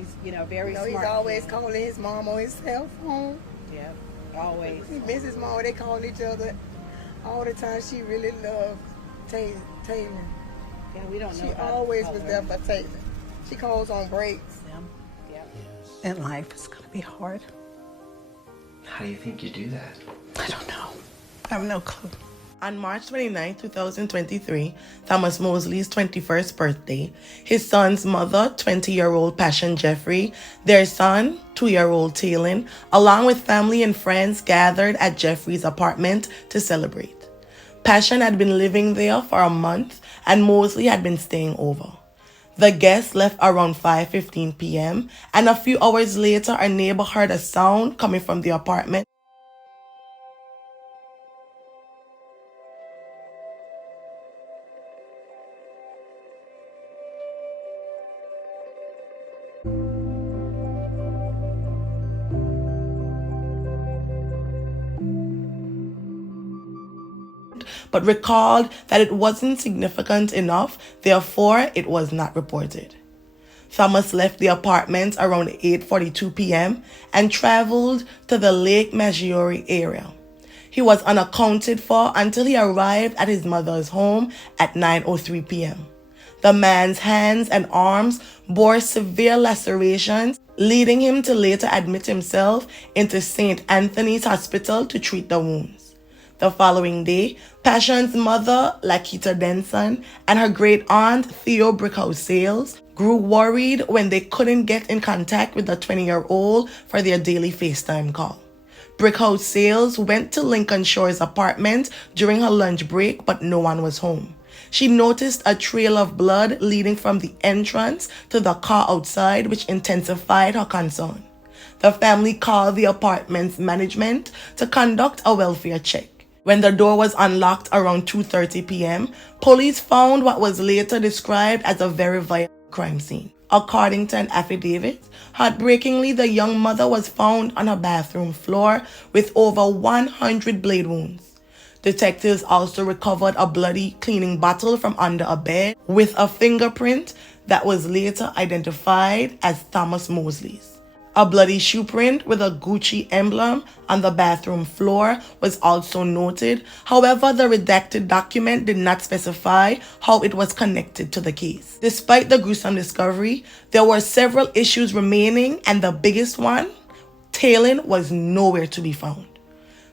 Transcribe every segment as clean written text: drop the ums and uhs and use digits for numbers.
He's, very smart. He's always calling his mom on his cell phone. Yeah, always. He misses mom. They call each other all the time. She really loved Taylen. Yeah, we don't know. She always was there for Taylen. She calls on breaks. Yeah. And life is going to be hard. How do you think you do that? I don't know. I have no clue. On March 29, 2023, Thomas Mosley's 21st birthday, his son's mother, 20-year-old Pashun Jeffery, their son, 2-year-old Taylen, along with family and friends gathered at Jeffery's apartment to celebrate. Pashun had been living there for a month and Mosley had been staying over. The guests left around 5:15 p.m. and a few hours later, a neighbor heard a sound coming from the apartment. But recalled that it wasn't significant enough, therefore it was not reported. Thomas left the apartment around 8:42 p.m. and traveled to the Lake Maggiore area. He was unaccounted for until he arrived at his mother's home at 9:03 p.m. The man's hands and arms bore severe lacerations, leading him to later admit himself into St. Anthony's Hospital to treat the wounds. The following day, Pashun's mother, Lakita Denson, and her great-aunt, Theo Brickhouse Sales, grew worried when they couldn't get in contact with the 20-year-old for their daily FaceTime call. Brickhouse Sales went to Lincoln Shore's apartment during her lunch break, but no one was home. She noticed a trail of blood leading from the entrance to the car outside, which intensified her concern. The family called the apartment's management to conduct a welfare check. When the door was unlocked around 2:30 p.m., police found what was later described as a very violent crime scene. According to an affidavit, heartbreakingly, the young mother was found on her bathroom floor with over 100 blade wounds. Detectives also recovered a bloody cleaning bottle from under a bed with a fingerprint that was later identified as Thomas Mosley's. A bloody shoe print with a Gucci emblem on the bathroom floor was also noted. However, the redacted document did not specify how it was connected to the case. Despite the gruesome discovery, there were several issues remaining, and the biggest one, Taylen was nowhere to be found.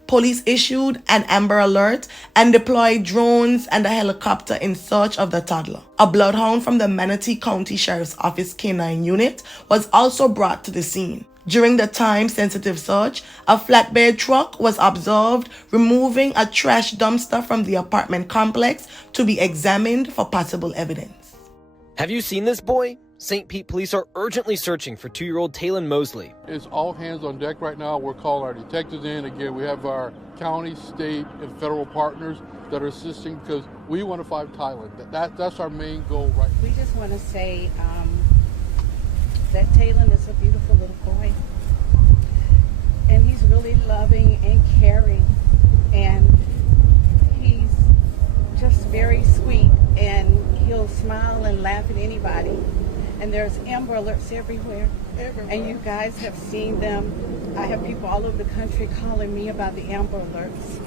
Police issued an Amber Alert and deployed drones and a helicopter in search of the toddler. A bloodhound from the Manatee County Sheriff's Office K-9 unit was also brought to the scene. During the time-sensitive search, a flatbed truck was observed removing a trash dumpster from the apartment complex to be examined for possible evidence. Have you seen this boy? St. Pete police are urgently searching for 2-year-old Taylen Mosley. It's all hands on deck right now. We're calling our detectives in. Again, we have our county, state, and federal partners that are assisting because we want to find Taylen. That's our main goal right now. We just want to say that Taylen is a beautiful little boy. And he's really loving and caring. And he's just very sweet. And he'll smile and laugh at anybody. And there's Amber Alerts everywhere. And you guys have seen them. I have people all over the country calling me about the Amber Alerts.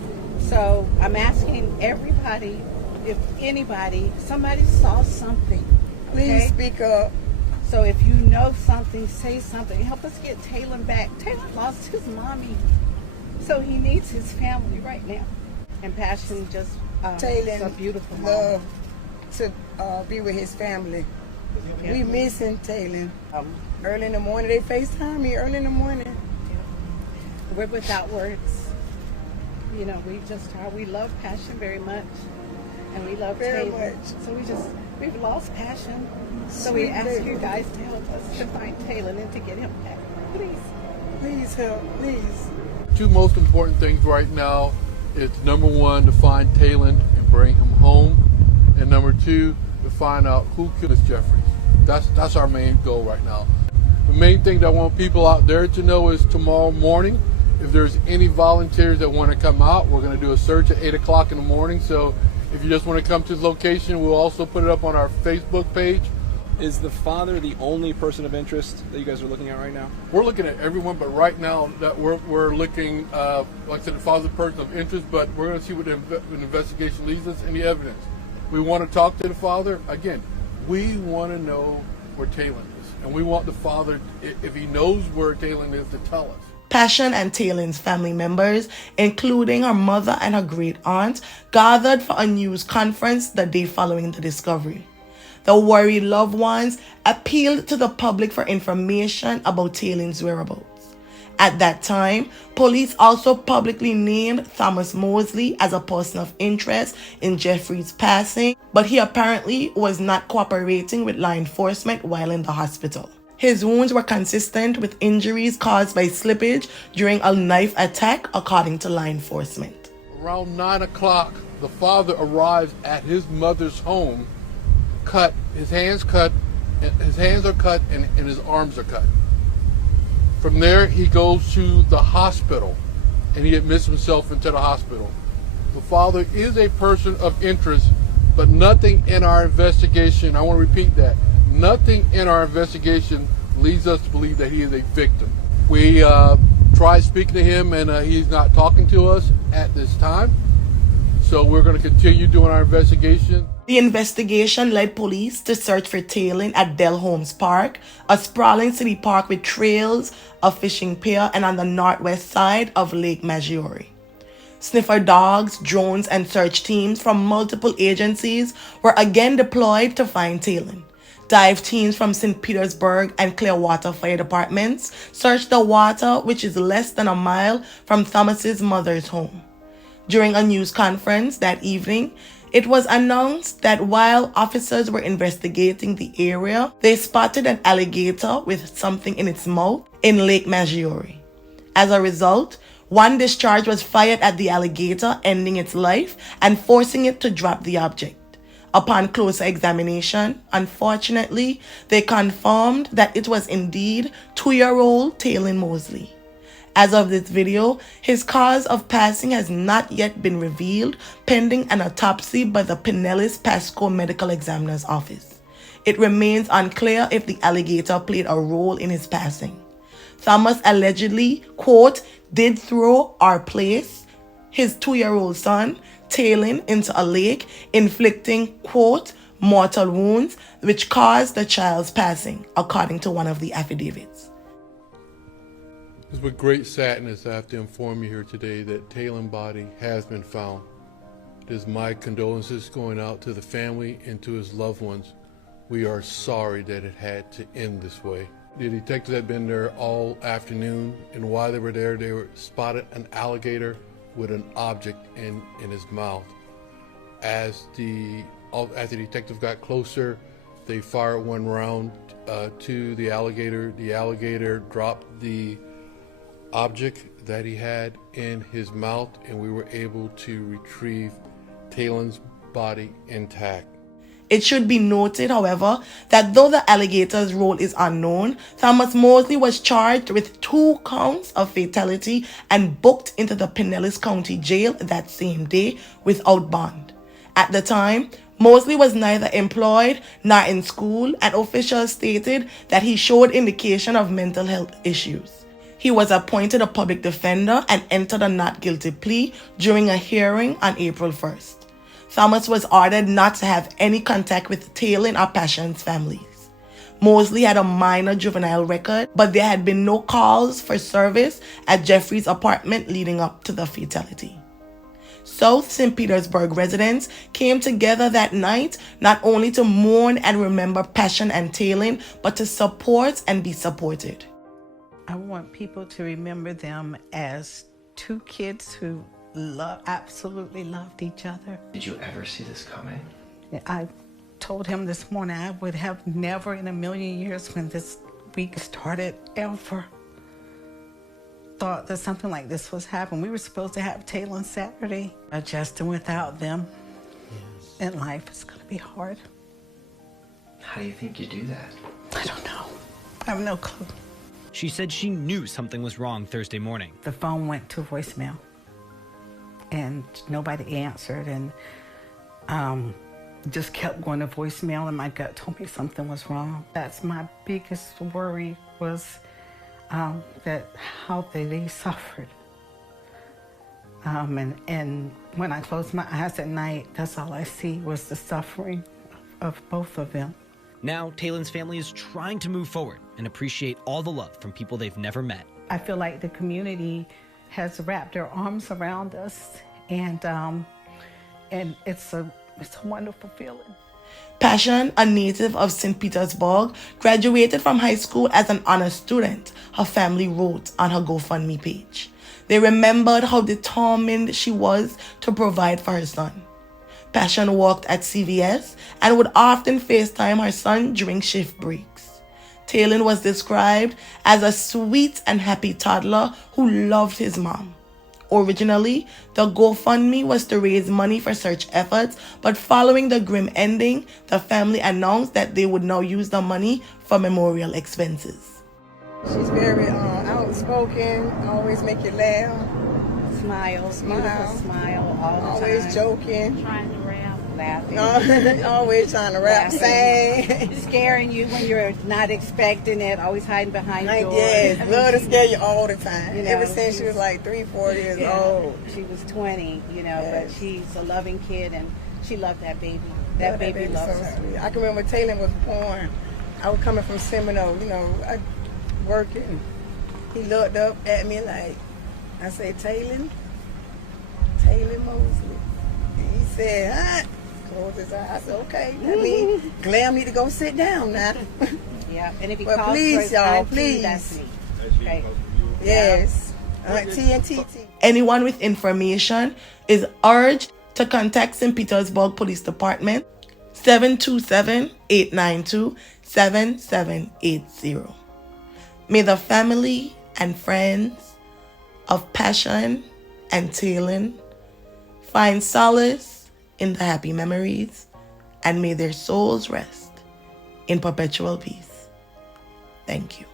So I'm asking everybody, if anybody, somebody saw something. Please speak up. So if you know something, say something. Help us get Taylen back. Taylen lost his mommy. So he needs his family right now. And Pashun just Taylen a beautiful mom. love to be with his family. Yeah. We missing Taylen. Early in the morning, they FaceTime me early in the morning. Yeah. We're without words. We love Pashun very much. And we love very Taylen. much. So we've lost Pashun. So we ask you guys to help us to find Taylen and to get him back. Please. Please help, please. Two most important things right now is number one, to find Taylen and bring him home. And number two, to find out who killed Miss Jeffries. That's our main goal right now. The main thing that I want people out there to know is tomorrow morning, if there's any volunteers that want to come out, we're going to do a search at 8 o'clock in the morning. So if you just want to come to the location, we'll also put it up on our Facebook page Is the father the only person of interest that you guys are looking at right now? We're looking at everyone, but right now that we're looking, like I said, the father's a person of interest, but we're going to see what the investigation leads us and the evidence. We want to talk to the father. Again, we want to know where Taylen is, and we want the father, if he knows where Taylen is, to tell us. Pashun and Taylen's family members, including her mother and her great aunt, gathered for a news conference the day following the discovery. The worried loved ones appealed to the public for information about Taylen's whereabouts. At that time, police also publicly named Thomas Mosley as a person of interest in Jeffery's passing, but he apparently was not cooperating with law enforcement while in the hospital. His wounds were consistent with injuries caused by slippage during a knife attack, according to law enforcement. Around 9 o'clock, the father arrives at his mother's home, cut, his hands are cut and his arms are cut. From there, he goes to the hospital and he admits himself into the hospital. The father is a person of interest, but nothing in our investigation, I want to repeat that, nothing in our investigation leads us to believe that he is a victim. We tried speaking to him and he's not talking to us at this time. So we're going to continue doing our investigation. The investigation led police to search for Taylen at Del Holmes Park, a sprawling city park with trails, a fishing pier, and on the northwest side of Lake Maggiore. Sniffer dogs, drones, and search teams from multiple agencies were again deployed to find Taylen. Dive teams from St. Petersburg and Clearwater fire departments searched the water, which is less than a mile from Thomas's mother's home. During a news conference that evening, it was announced that while officers were investigating the area, they spotted an alligator with something in its mouth in Lake Maggiore. As a result, one discharge was fired at the alligator, ending its life and forcing it to drop the object. Upon closer examination, unfortunately, they confirmed that it was indeed 2-year-old Taylen Mosley. As of this video, his cause of passing has not yet been revealed, pending an autopsy by the Pinellas Pasco Medical Examiner's Office. It remains unclear if the alligator played a role in his passing. Thomas allegedly, quote, did throw or place his 2-year-old son, Taylen, into a lake, inflicting, quote, mortal wounds, which caused the child's passing, according to one of the affidavits. It's with great sadness I have to inform you here today that Taylen's body has been found. It is my condolences going out to the family and to his loved ones. We are sorry that it had to end this way. The detectives had been there all afternoon, and while they were there, they spotted an alligator with an object in his mouth. As the detectives got closer, they fired one round to the alligator. The alligator dropped the object that he had in his mouth, and we were able to retrieve Taylen's body intact. It should be noted, however, that though the alligator's role is unknown, Thomas Mosley was charged with 2 counts of fatality and booked into the Pinellas County Jail that same day without bond. At the time, Mosley was neither employed nor in school, and officials stated that he showed indication of mental health issues. He was appointed a public defender and entered a not guilty plea during a hearing on April 1st. Thomas was ordered not to have any contact with Taylen or Pashun's families. Mosley had a minor juvenile record, but there had been no calls for service at Jeffrey's apartment leading up to the fatality. South St. Petersburg residents came together that night not only to mourn and remember Pashun and Taylen, but to support and be supported. I want people to remember them as 2 kids who absolutely loved each other. Did you ever see this coming? I told him this morning I would have never in a million years when this week started ever thought that something like this was happening. We were supposed to have Taylen Saturday. Adjusting without them in life is going to be hard. How do you think you do that? I don't know. I have no clue. She said she knew something was wrong Thursday morning. The phone went to voicemail and nobody answered, and just kept going to voicemail, and my gut told me something was wrong. That's my biggest worry, was that how they suffered. And when I close my eyes at night, that's all I see was the suffering of both of them. Now, Taylen's family is trying to move forward and appreciate all the love from people they've never met. I feel like the community has wrapped their arms around us, and it's a wonderful feeling. Pashun, a native of St. Petersburg, graduated from high school as an honor student, her family wrote on her GoFundMe page. They remembered how determined she was to provide for her son. Pashun worked at CVS and would often FaceTime her son during shift breaks. Taylen was described as a sweet and happy toddler who loved his mom. Originally, the GoFundMe was to raise money for search efforts, but following the grim ending, the family announced that they would now use the money for memorial expenses. She's very outspoken, always make you laugh. Smiles, beautiful smile all the time. Always joking. Trying to rap, laughing. Always trying to rap, sing. Scaring you when you're not expecting it, always hiding behind doors. Yes, love to scare you all the time. You know, ever since she was like 3-4 years old. She was 20, you know, Yes. but she's a loving kid, and she loved that baby. That baby loves so her. sweet. I can remember Taylen was born. I was coming from Seminole, you know, I working. He looked up at me like, I said, Taylen Mosley. And he said, huh? Closed his eyes. I said, okay. That means Glam need to go sit down now. Yeah, and if he But calls please, for his y'all, auntie, please. that's me. Okay. Yes. TNT. Anyone with information is urged to contact St. Petersburg Police Department 727-892-7780. May the family and friends of Pashun and Taylen find solace in the happy memories, and may their souls rest in perpetual peace. Thank you.